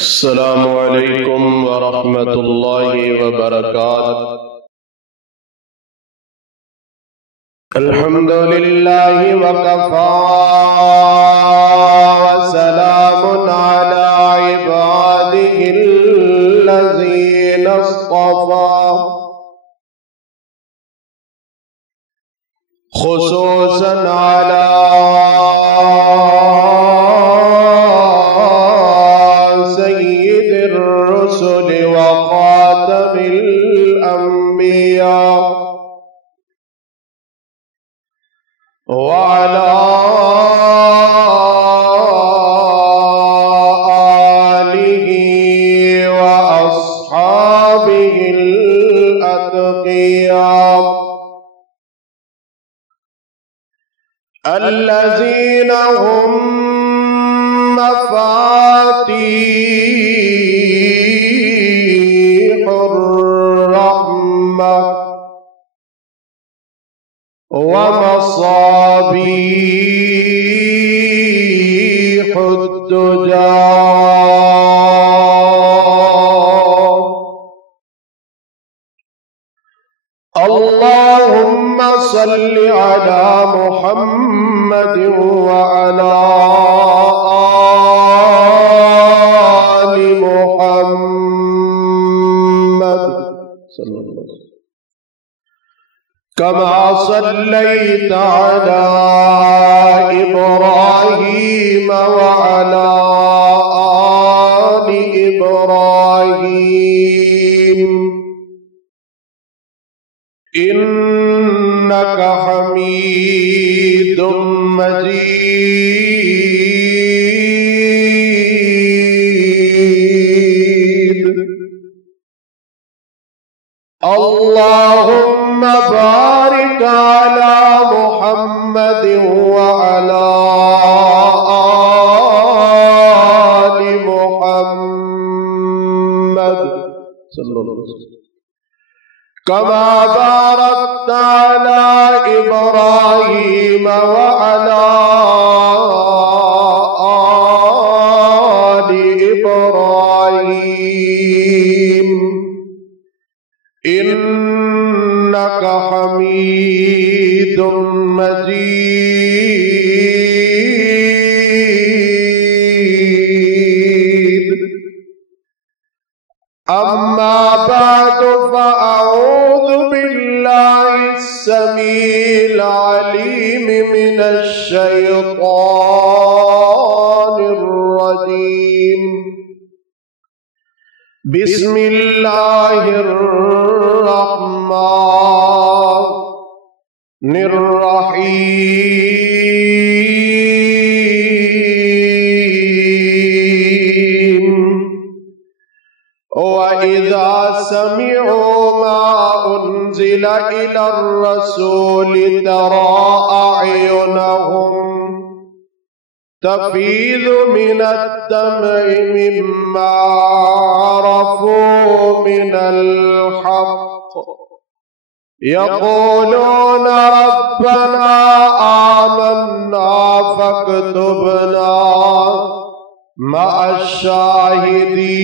السلام علیکم ورحمۃ اللہ وبرکاتہ۔ الحمد للہ وکفی وسلام علی عبادہ الذین اصطفی، خصوصاً علی سید الرسل وخاتم الانبیاء وعلى آله وأصحابه الأتقياء الذين هم مفاتيح الرحمة ومصابيح الدجى، اللهم صل على محمد وعلى آل محمد صلى الله عليه وسلم كما صليت على إبراهيم وعلى آل إبراهيم إنك حميد مجيد، اللهم بارك على محمد وعلى آل محمد صلى الله عليه وسلم كما باركت على إبراهيم وعلى آل إبراهيم إنك حميد مجيد. أما بعد، فأعوذ بالله السميع العليم من الشيطان الرجيم. بسم الله الرحمن الرحيم. وَإِذَا سَمِعُوا مَا أُنزِلَ إِلَى الرَّسُولِ تَرَى أَعْيُنَهُمْ تَفِيضُ مِنَ الدَّمْعِ مِمَّا عَرَفُوا مِنَ الْحَقِّ يَقُولُونَ رَبَّنَا آمَنَّا فَاكْتُبْنَا مَعَ الشَّاهِدِينَ.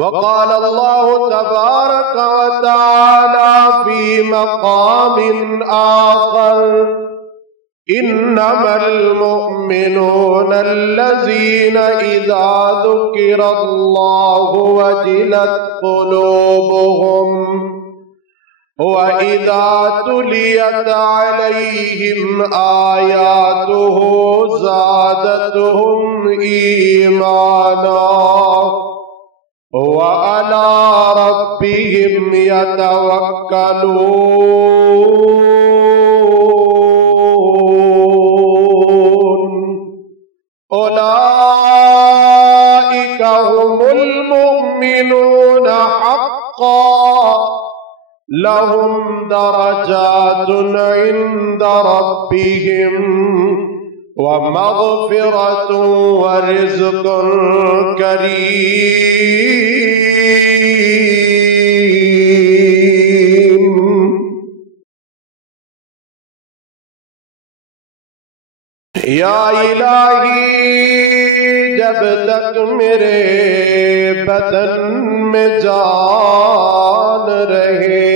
وقال الله تبارك وتعالى في مقام آخر: إنما المؤمنون الذين إذا ذكر الله وجلت قلوبهم وَإِذَا تُلِيَتْ عَلَيْهِمْ آيَاتُهُ زَادَتْهُمْ إِيمَانًا وَعَلَى رَبِّهِمْ يَتَوَكَّلُونَ. أُولَئِكَ هُمُ الْمُؤْمِنُونَ حَقًّا، لهم درجات عند ربهم ومغفرة ورزق كريم. یا الہی جب تک میرے بدن میں جان رہے،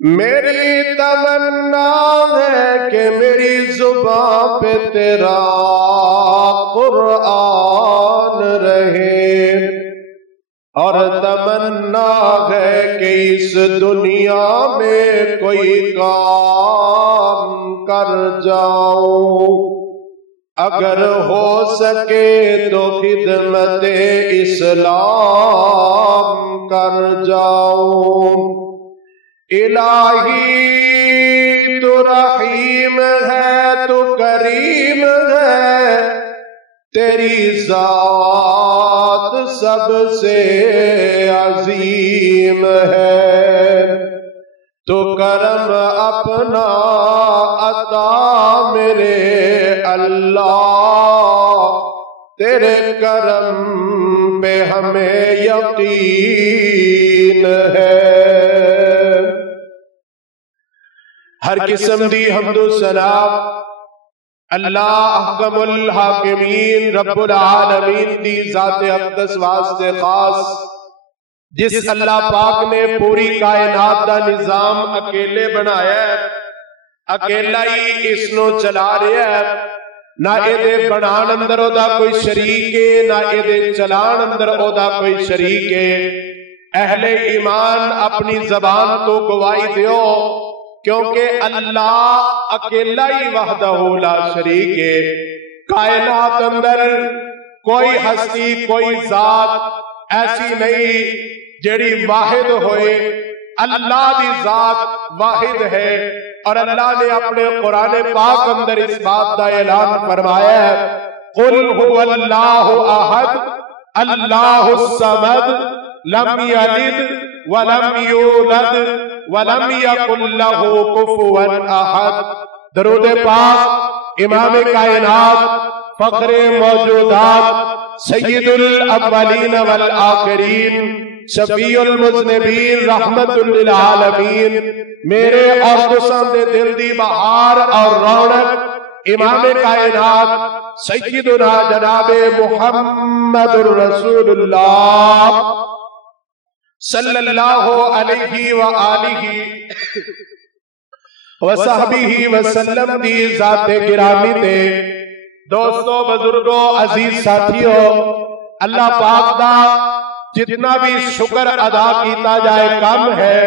میری تمنا ہے کہ میری زبان پہ تیرا قرآن رہے، اور تمنا ہے کہ اس دنیا میں کوئی کام کر جاؤں، اگر ہو سکے تو خدمت اسلام کر جاؤں۔ الہی تو رحیم ہے، تو کریم ہے، تیری ذات سب سے عظیم ہے، تو کرم اپنا عطا میرے اللہ، تیرے کرم پہ ہمیں یقین ہے۔ ہر قسم دی حمد و ثنا اللہ احکم الحاکمین رب العالمین دی ذات اقدس واسطے خاص، جس اللہ پاک نے پوری کائنات دا نظام اکیلے بنایا ہے، اکیلا ہی اس نو چلا رہا ہے، نہ اے بنان اندر او دا کوئی شریک ہے، نہ اے چلان اندر او دا کوئی شریک ہے۔ اہل ایمان اپنی زبان تو گواہی دیو، کیونکہ اللہ اکیلا ہی وحدہ لا شریک ہے۔ کائنات اندر کوئی ہستی، کوئی ذات ایسی نہیں جڑی واحد ہوئے، اللہ دی ذات واحد ہے، اور اللہ نے اپنے قرآن پاک اندر اس بات دا اعلان فرمایا ہے، قُلْ هُوَ اللَّهُ أَحَدٌ اللَّهُ الصَّمَدُ لَمْ يَلِدْ وَلَمْ يُولَدْ وَلَمْ يَكُنْ لَهُ كُفُوًا أَحَدٌ۔ درود پاک امام کائنات، فخر موجودات، سید الاولین والآخرین، شفیع المذنبین، رحمت للعالمین، میرے اور قسم دل دی بہار اور رونق امام کائنات سیدنا جناب محمد الرسول اللہ صلی اللہ علیہ وآلہ وصحبہ وسلم دی ذات گرامی تے۔ دوستو، بزرگوں، عزیز ساتھیوں، اللہ پاک دا جتنا بھی شکر ادا کیتا جائے کم ہے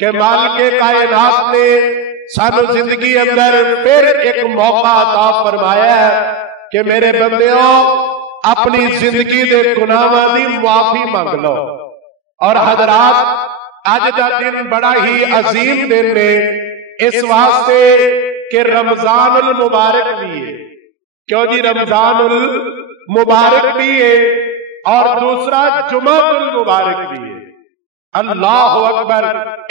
کہ مالک کائنات نے سانو زندگی اندر پھر ایک موقع عطا فرمایا ہے کہ میرے بندیوں اپنی زندگی دے گناہاں دی معافی مانگ لو۔ اور حضرات، آج دا دن بڑا ہی عظیم دن ہے اس واسطے کہ رمضان المبارک بھی ہے۔ کیوں جی؟ رمضان المبارک بھی ہے اور دوسرا جمعہ المبارک بھی ہے۔ اللہ اکبر!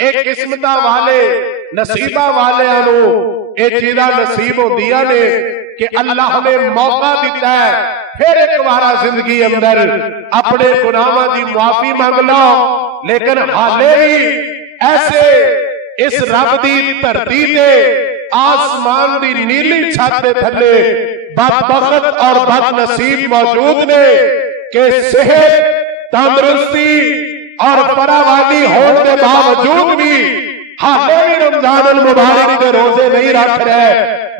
ایک قسمتہ والے نصیبہ والے انو اے چیزہ نصیب ہو دیا نے کہ اللہ نے موقع دیتا ہے پھر ایک بارہ زندگی اندر اپنے گناہاں دی معافی مانگ لو، لیکن حالے ہی ایسے اس رب دی دھرتی تے آسمان دی نیلی چھت دے تھلے بدبخت اور بد نصیب موجود نے کہ صحت، تندرستی اور فراوانی ہونے کے باوجود بھی حالے بھی رمضان المبارک کے روزے نہیں رکھ رہے،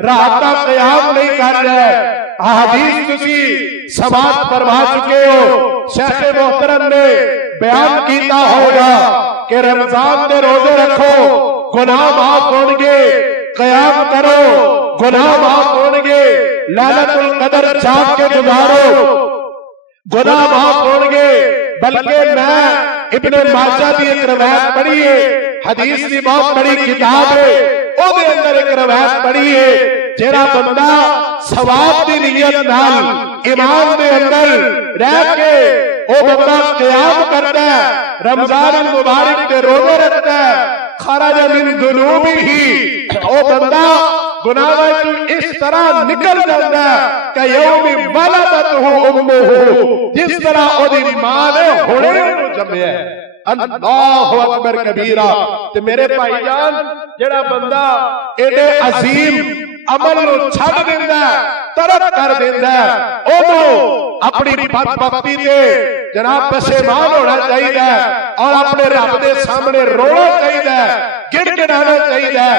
رات کا قیام نہیں کر رہے۔ حدیث تسی سماعت فرما چکے ہو، شیخ محترم نے بیان کیتا ہوگا کہ رمضان کے روزے رکھو، گناہ معاف ہوں گے، قیام کرو، گناہ معاف ہوں گے، لیلۃ القدر چاک کے گزارو، گناہ معاف ہوں گے۔ بلکہ میں ابن ماجہ دی ایک روایت پڑھی ہے، حدیث دی بہت بڑی کتاب ہے، او دے اندر ایک روایت پڑھی ہے، جیرا بندہ ثواب دی نیت نال ایمان دے اندر رہ کے او بندہ قیام کرتا ہے، رمضان المبارک کے روزے رکھتا ہے، خرج من ذنوبہ، او بندہ گناہ اس طرح نکل جاتا ہے کہ یوم ولدتہ امہ، جس طرح او دی ماں نے ہونے کو جمعیا ہے۔ اللہ اکبر کبیرہ۔ تے میرے بھائی جان، جڑا بندہ ایڈے عظیم عمل نو چھڈ دیندا ہے، ترک کر دیندا ہے، اونوں اپنی بدبختی تے جناب پشیمان ہونا چاہیے اور اپنے رب دے سامنے رونا چاہیے، گڑ گڑانا چاہیے۔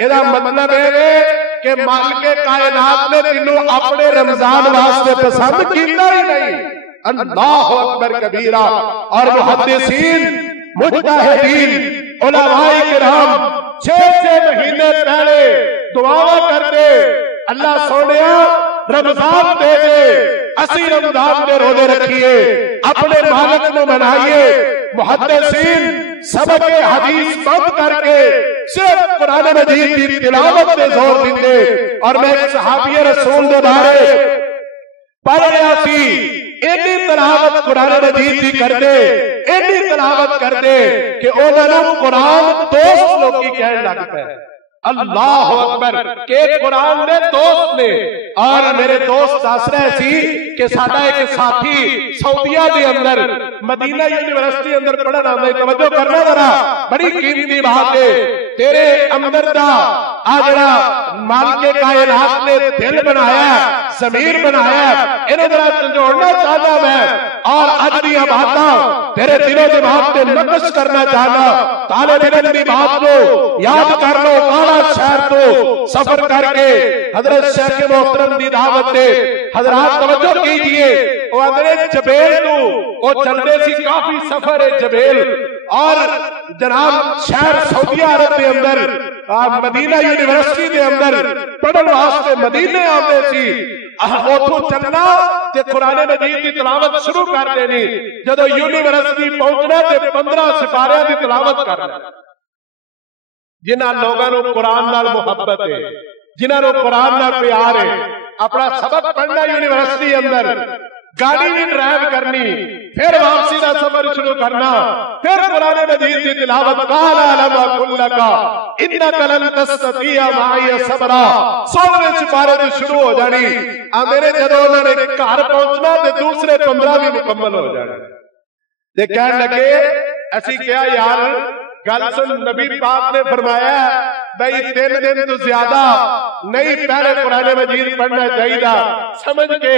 یہ مطلب ہے کہ مالک کائنات نے تینوں اپنے رمضان واسطے پسند کیتا ہی نہیں۔ اللہ اکبر کبیرہ۔ اور محدثین، مجتہدین، علماء کرام 6 مہینے پہلے دعا کرتے اللہ سونیا رمضان دے دے، اسی رمضان دے روزے رکھیے، اپنے مالک کو منائیے۔ محدثین سبق حدیث بند کر کے صرف قرآن مجید کی تلاوت پہ زور دیتے۔ اور میں ایک صحابی رسول دے بارے پڑھ رہا سی، ایڈی تلاوت قرآن مجید کی کر دے، ایڈی تلاوت کر دے کہ انہوں نے قرآن دوست لوگ کی کہنے لگتا ہے۔ اللہ اکبر کہ قرآن دے دوست نے۔ اور میرے دوست دس رہے سی کہ ساڈا ایک ساتھی سعودیہ دے اندر مدینہ یونیورسٹی اندر پڑھنا آندا ہے، توجہ کرنا ذرا، بڑی قیمتی بات ہے۔ تیرے اندر دا آجڑا مالک کائنات نے دل بنایا، ضمیر بنایا، انہیں ذرا جوڑنا چاہتا میں اور اجڑیاں باتاں تیرے دل و دماغ تے نقش کرنا چاہتا۔ طالب علم دی بات کو یاد کر لو، کالا شہر تو سفر کر کے حضرت شیخ محترم دی دعوت دے حضرات توجہ کیجئے۔ وہ حضرت جبیل تو وہ چلتے سی کافی سفر ہے جبیل، اور جناب شہر سعودیہ عرب دے اندر مدینہ یونیورسٹی دے اندر پڑھن واسطے مدینے آتے سی۔ اوتھوں چلنا تے قرآن مجید کی تلاوت شروع کر دینی، جدو یونیورسٹی پہنچنا تے 15 سپاریاں دی تلاوت کرنا۔ جنہاں لوگاں نو قرآن نال محبت ہے، جنہاں نو قرآن نال پیار ہے، اپنا سبق پڑھنا یونیورسٹی اندر، گاڑی بھی ڈرائیو کرنی، پھر واپسی کا سفر شروع کرنا، پھر قرآن مجید کی تلاوت۔ قال لما کلکا انک لن تستطیع معی صبرا، 16ویں سپارے تو شروع ہو جانی۔ میرے جدو انہوں نے گھر پہنچنا تو دوسرے 15 بھی مکمل ہو جانا۔ تے کہنے لگے اسی کیا یار گل سن، نبی پاک نے فرمایا بھئی 3 دن تو زیادہ نہیں پہلے قرآن مجید پڑھنا چاہیے۔ سمجھ کے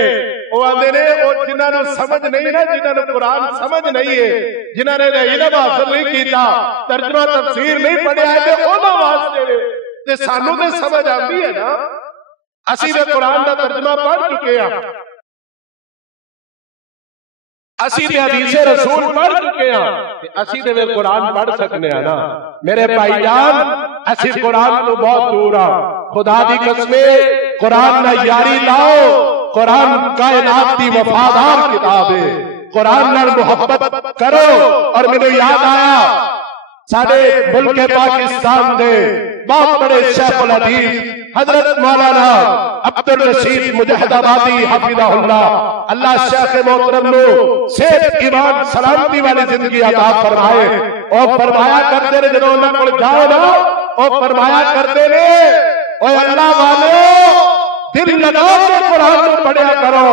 وہ آدھے نے وہ جنہاں نے سمجھ نہیں نا، جنہاں نے قرآن سمجھ نہیں ہے، جنہاں نے علم حاصل نہیں کیتا، ترجمہ تفسیر نہیں پڑھیا ہے، تے انہاں واسطے تے سانوں تے سمجھ آتی ہے نا۔ اسی تے قرآن دا ترجمہ پڑھ چکے ہیں، اسی تے حدیث رسول پڑھ چکے ہیں، اسی تے قرآن پڑھ سکنے ہیں نا۔ میرے بھائی جان اسی قرآن تو بہت دور آ، خدا دی قسمے قرآن نہ یاری لاؤ۔ قرآن کائنات دی وفادار کتاب ہے، قرآن نال محبت کرو۔ اور مجھے یاد آیا ساڑھے ملک پاکستان دے بہت بڑے شیخ الحدیث حضرت مولانا عبدالرشید مجاہد آبادی حفظہ اللہ، اللہ شیخ محترم نو صحت ایمان سلامتی والی زندگی عطا فرمائے۔ اور فرمایا کرتے نے جنہوں نے کل جاؤ نا، اور فرمایا کرتے نے اے اللہ والو دل لگا کے قرآن کو پڑھیا کرو۔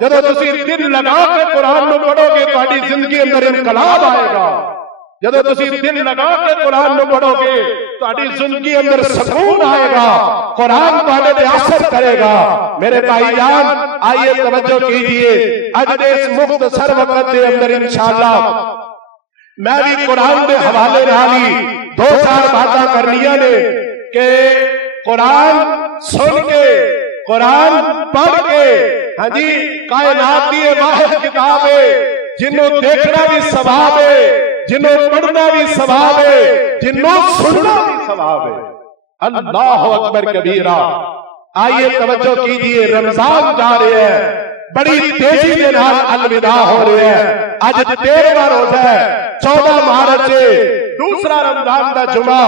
جدو تسی دل لگا کے قرآن کو پڑھو گے تہاڈی زندگی اندر انقلاب آئے گا۔ جدو تسی دل لگا کے قرآن کو پڑھو گے تہاڈی زندگی اندر سکون آئے گا، قرآن تہاڈے تے اثر کرے گا۔ میرے بھائی جان آئیے توجہ کیجئے، اج دے اس مختصر وقت دے اندر انشاءاللہ میں بھی قرآن دے حوالے نالی 2-4 باتاں کرنیاں نے کہ قرآن سن کے، قرآن پڑھ کے، ہاں جی کائنات دی واحد کتاب ہے، جنوں دیکھنا بھی ثواب ہے، جنوں پڑھنا بھی ثواب ہے، جنوں سننا بھی ثواب ہے۔ اللہ اکبر کبیرہ۔ آئیے توجہ کیجئے، رمضان جا رہے ہیں، بڑی تیزی کے نال الوداع ہو رہے ہیں۔ آج 13واں روزہ ہے، 14 مارچ دوسرا رمضان دا جمعہ،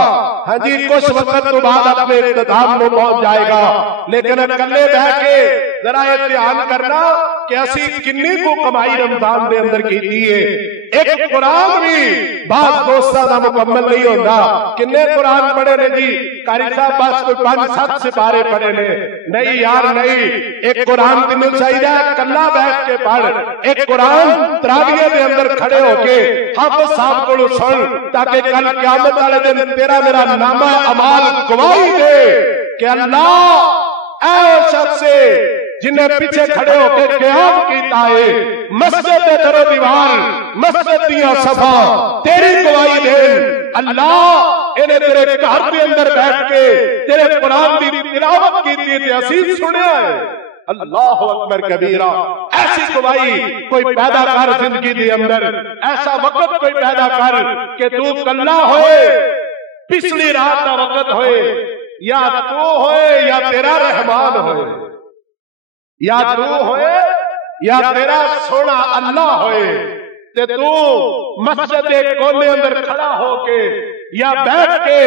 ہاں جی کچھ وقت تو بعد اپنے اختتام میں پہنچ جائے گا۔ لیکن اکلے بیٹھ کے ذرا دھیان کرنا کہ اسی کنی کو کمائی رمضان دے اندر کی دیئے۔ ایک قرآن بھی بعض دوستہ دا مکمل نہیں ہوتا۔ کنے قرآن پڑھے نے جی قاری صاحب بس کوئی 5-7 سپارے پڑھے نے، نہیں یار نہیں۔ ایک قرآن تینوں چاہیے کلا بیٹھ کے پڑھ، ایک قرآن تراویح دے اندر کھڑے ہو کے حافظ صاحب کو سن، تاکہ کل قیامت والے دن تیرا میرا نامہ اعمال گواہی دے کہ اللہ اے وہ شخص جنہیں پیچھے کھڑے ہو کے قیام کیتا ہے مسجد دے در و دیوار مسجد دیا صفا تیری گواہی دین اللہ انہیں تیرے گھر کے اندر بیٹھ کے تیرے قرآن دی تلاوت کیتی تے اسی سنیا ہے اللہ اکبر کبیرہ ایسی گواہی کوئی پیدا کر زندگی دے اندر ایسا وقت کوئی پیدا کر کہ تو کلا ہوئے پچھلی رات کا وقت ہوئے یا تو ہوئے یا تیرا رحمان ہوئے یا تو ہوئے یا تیرا سونا اللہ ہوئے تے تو مسجد کونے اندر کھڑا ہو کے یا بیٹھ کے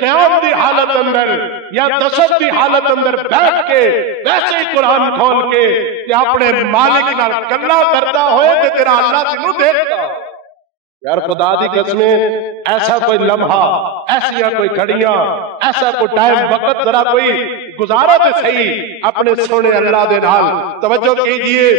قیام دی حالت اندر یا دشت دی حالت اندر بیٹھ کے ویسے ہی قرآن کھول کے کہ اپنے مالک نال گلا کرتا ہوئے کہ تیرا اللہ تینوں دیکھتا یار خدا دی قسمیں ایسا کوئی لمحہ ایسی کوئی گھڑیاں ایسا کوئی ٹائم وقت ذرا کوئی گزارا تے صحیح اپنے سونے اللہ دے نال توجہ کیجئے